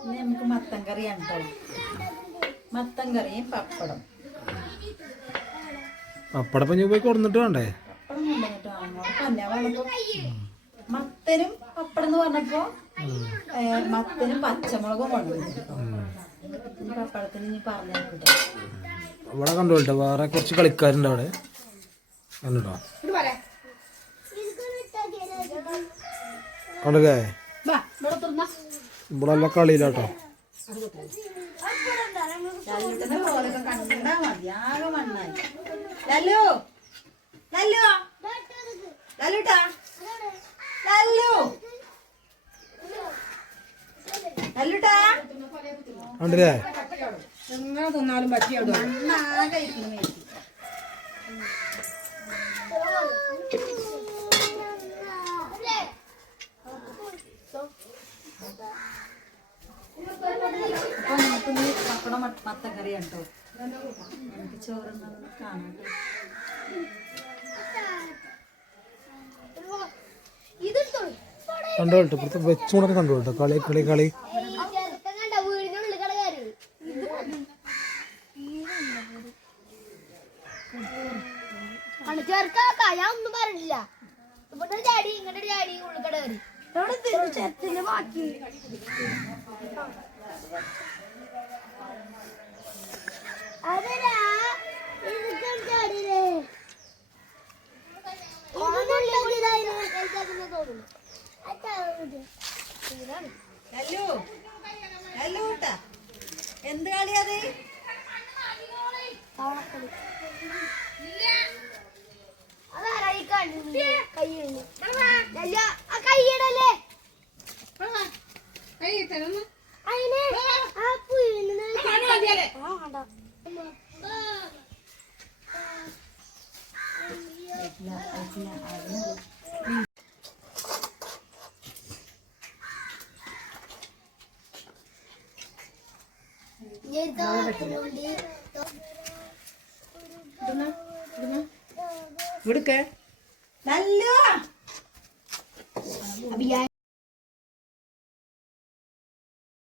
ഇനി നമുക്ക് മത്തൻ കറിയാണ് കേട്ടോ മത്തൻ കറിയും പപ്പടം. പപ്പടം പോയി കൊടുന്നിട്ട് വേണ്ടേ? പപ്പടം കൊണ്ടുവന്നിട്ടോ അങ്ങോട്ട് തന്നെ മത്തനും പപ്പടം എന്ന് പറഞ്ഞപ്പോ മത്തനും പച്ചമുളകും കൊണ്ടുവന്നു പപ്പടത്തിന് ഇനി പറഞ്ഞേക്കട്ടോ ഇവിടെ കണ്ടോട്ടെ വേറെ കുറച്ച് കളിക്കാരുണ്ട് അവിടെ. കണ്ടോ കണ്ടല്ലേ ഇവിടെ എല്ലാ കളിയിലാട്ടോ. ലല്ലുട്ടനെ തിന്നാലും കണ്ടാ ഇനി പപ്പടം മത്ത- മത്തക്കറിയാണ് കേട്ടോ നമുക്ക് ചോറുന്നത് കാണാം ട്ടോ. കണ്ടോട്ടെ ഇവിടുത്തെ വെച്ചുകൊണ്ടൊക്കെ കണ്ടോട്ടെ കളി കളി. കളി ഞാൻ ഒന്നും പറഞ്ഞില്ല. ഇവിടെ ചാടി ഇങ്ങോട്ട് ചാടി ഉള്ളിക്കട കയറി എവിടെ ചെത്തിന്റെ ബാക്കി. എന്ത് കളിയത് അല്ല ആ കയ്യിടല്ലേ അതിന് ആ പുഴുന്ന് ആ കണ്ടോ ഇവിടുക്ക്. ലല്ലു